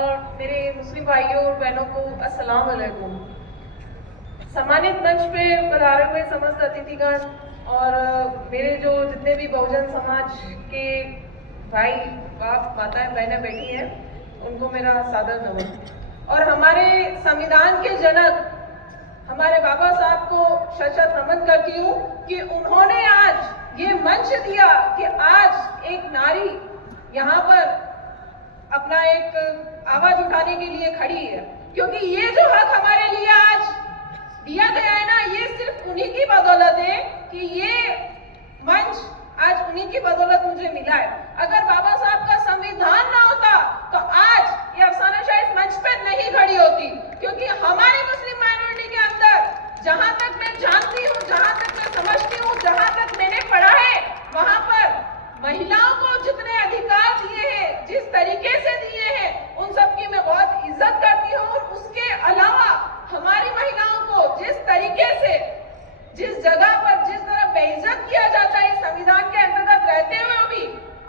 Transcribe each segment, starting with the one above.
और मेरे मुस्लिम भाइयों और बहनों को अस्सलाम वालेकुम। सम्मानित मंच पे पधारे हुए समस्त अतिथिगण और मेरे जो जितने भी बहुजन समाज के भाई बाप माताएं बहनें बैठी हैं, उनको मेरा सादर नमन। और हमारे संविधान के जनक हमारे बाबा साहब को शत नमन करती हूँ कि उन्होंने आज ये मंच दिया कि आज एक नारी यहाँ पर अपना एक आवाज उठाने के लिए खड़ी है, क्योंकि ये जो हक हमारे लिए आज दिया गया है ना, ये सिर्फ उन्हीं की बदौलत है कि ये मंच आज उन्हीं की बदौलत मुझे मिला है। अगर बाबा साहब का संविधान ना होता तो आज ये अफसाना शाह इस मंच पे नहीं खड़ी होती, क्योंकि हमारी मुस्लिम माइनॉरिटी के अंदर जहां तक मैं जानती हूँ, जहां तक मैं समझती हूँ, जहां तक मैंने पढ़ा है, वहां पर महिलाओं को जितने अधिकार दिए हैं, जिस तरीके से दिए हैं, उन सब की मैं बहुत इज्जत करती हूँ। और उसके अलावा हमारी महिलाओं को जिस तरीके से, जिस जगह पर जिस तरह बेइज्जत किया जाता है इस संविधान के अंतर्गत रहते हुए भी,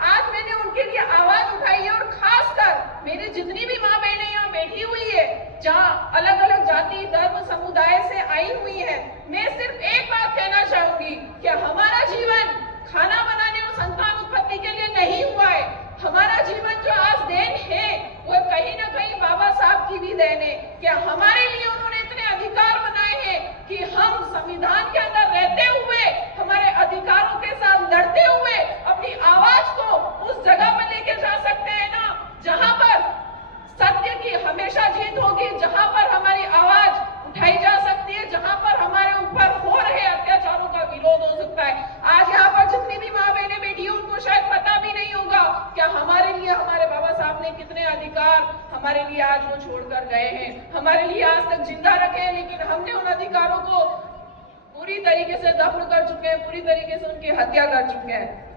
आज मैंने उनके लिए आवाज उठाई है। और खासकर मेरी जितनी भी माँ बहनें यहाँ बैठी हुई है, जहाँ अलग अलग जाति धर्म समुदाय से आई हुई है, मैं सिर्फ एक बात कहना चाहूंगी कि हमारा जीवन खाना बनाने और संतान उत्पत्ति के लिए नहीं हुआ है। हमारा जीवन जो आज देन है वो कहीं ना कहीं बाबा साहब की भी देन है कि हमारे लिए उन्होंने इतने अधिकार बनाए हैं कि हम संविधान के अंदर रहते हुए हमारे अधिकारों के साथ लड़ते हुए अपनी आवाज को उस जगह पर लेके जा सकते हैं ना, जहां पर सत्य की हमेशा जीत होगी, जहां पर हमारी आवाज उठाई जा सकती है, जहां पर हमारे ऊपर हो रहे अत्याचारों का विरोध हो सकता है। आज यहाँ पर जितनी भी माँ बहनें बैठी हैं, उनको शायद पता भी नहीं होगा क्या हमारे लिए हमारे बाबा साहब ने कितने अधिकार हमारे लिए आज वो छोड़ कर गए हैं, हमारे लिए आज तक जिंदा रखे हैं, लेकिन हमने उन अधिकारों को पूरी तरीके से दफन कर चुके हैं, पूरी तरीके से उनकी हत्या कर चुके हैं।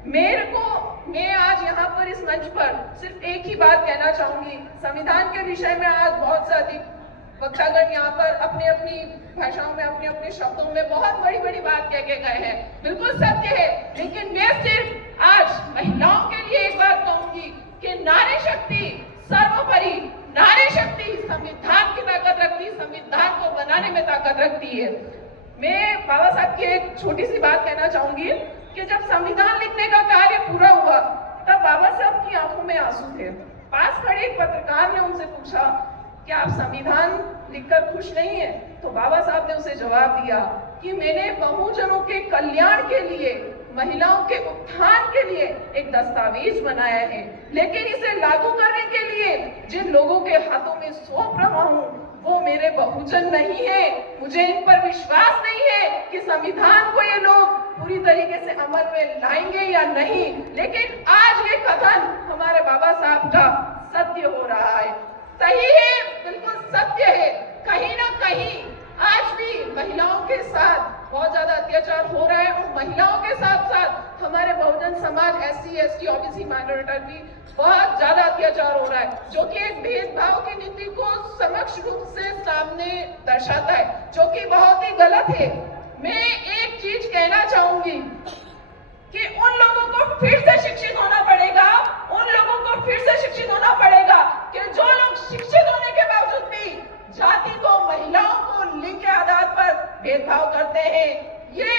मैं आज यहाँ पर इस मंच पर सिर्फ एक ही बात कहना चाहूंगी। संविधान के विषय में आज बहुत से अधिक वक्तागण यहाँ पर अपनी अपनी भाषाओं में, अपने अपने शब्दों में बहुत बड़ी बड़ी बात कह के गए हैं, बिल्कुल सत्य है। लेकिन मैं सिर्फ आज महिलाओं के लिए एक बात कहूंगी कि नारी शक्ति सर्वोपरि, नारी शक्ति संविधान की ताकत रखती, संविधान को बनाने में ताकत रखती है। मैं बाबा साहब की एक छोटी सी बात कहना चाहूंगी कि जब संविधान लिखने का कार्य पूरा हुआ तब बाबा साहब की आंखों में आंसू थे। पास खड़े एक पत्रकार ने उनसे पूछा कि आप संविधान लिखकर खुश नहीं है? तो बाबा साहब ने उसे जवाब दिया कि मैंने बहुजनों के कल्याण के लिए, महिलाओं के उत्थान के लिए एक दस्तावेज बनाया है, लेकिन इसे लागू करने के लिए जिन लोगों के हाथों में सौंप रहा हूँ वो मेरे बहुजन नहीं है। मुझे इन पर विश्वास नहीं है कि संविधान को ये लोग पूरी तरीके से अमल में लाएंगे या नहीं, लेकिन आज ये कथन हमारे बाबा साहब का सत्य हो रहा है। सही है, बिल्कुल सत्य है। कहीं ना कहीं आज भी महिलाओं के साथ बहुत ज्यादा अत्याचार हो रहा है, और महिलाओं के साथ साथ हमारे Bahujan Samaj SC ST OBC minority भी बहुत ज्यादा अत्याचार हो रहा है, जो कि एक भेदभाव की नीति को समक्ष रूप से सामने दर्शाता है, जो कि बहुत ही गलत है। मैं एक चीज कहना चाहूंगी कि उन लोगों को फिर से शिक्षित होना पड़ेगा, उन लोगों को फिर से शिक्षित होना पड़ेगा कि जो लोग शिक्षित होने के बावजूद भी जाति को, महिलाओं को लिंग के आधार पर भेदभाव करते हैं। ये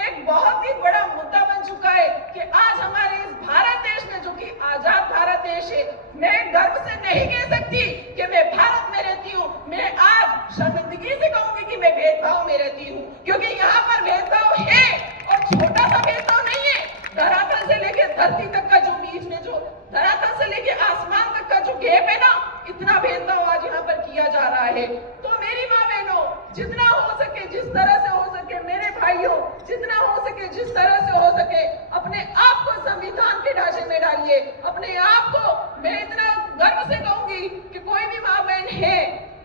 एक बहुत ही बड़ा मुद्दा बन चुका है कि आज हमारे इस भारत देश में, जो कि आजाद भारत देश है, मैं गर्व से नहीं कह सकती कि मैं भारत में रहती हूँ। मैं आज शर्मिंदगी से कहूंगी कि मैं भेदभाव में रहती हूँ, क्योंकि यहाँ पर भेदभाव है, और छोटा सा भेदभाव नहीं है। धरातल से लेके धरती तक का जो बीच में, जो धरातल से लेके आसमान तक का जो गैप है ना, इतना भेदभाव आज यहाँ पर किया जा रहा है। तो मेरी माँ बहनों, जितना हो सके, जिस तरह से हो सके, मेरे भाइयों, जितना हो सके, जिस तरह से हो सके, अपने आप को संविधान के ढांचे में डालिए। अपने आप को मैं इतना गर्व से कहूंगी कि कोई भी माँ बहन है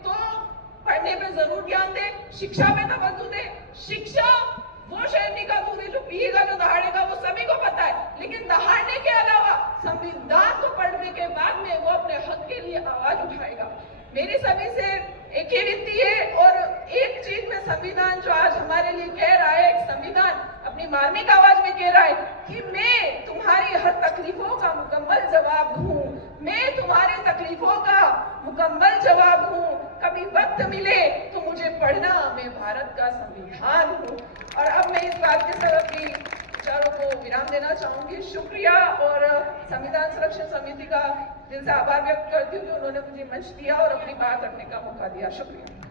तो पढ़ने पे जरूर ध्यान दे, शिक्षा में तवज्जो दे। शिक्षा वो शहरनी का दूध है जो पिएगा, जो दहाड़ेगा, वो सभी को पता है, लेकिन दहाड़ने के अलावा संविधान को पढ़ने के बाद में वो अपने हक के लिए आवाज उठाएगा। मेरी सभी से एक ही विनती है, और एक चीज में संविधान जो आज हमारे लिए कह रहा है, एक संविधान अपनी मार्मिक आवाज में कह रहा है कि मैं तुम्हारी हर तकलीफों का मुकम्मल जवाब दूं, मैं तुम्हारी तकलीफों का मुकम्मल जवाब हूँ। कभी वक्त मिले तो मुझे पढ़ना, मैं भारत का संविधान हूँ। और अब मैं इस बात के साथ अपनी विचारों को विराम देना चाहूंगी। शुक्रिया और संविधान संरक्षण समिति का दिल से आभार व्यक्त करती हूँ कि उन्होंने मुझे मंच दिया और अपनी बात रखने का मौका दिया। शुक्रिया।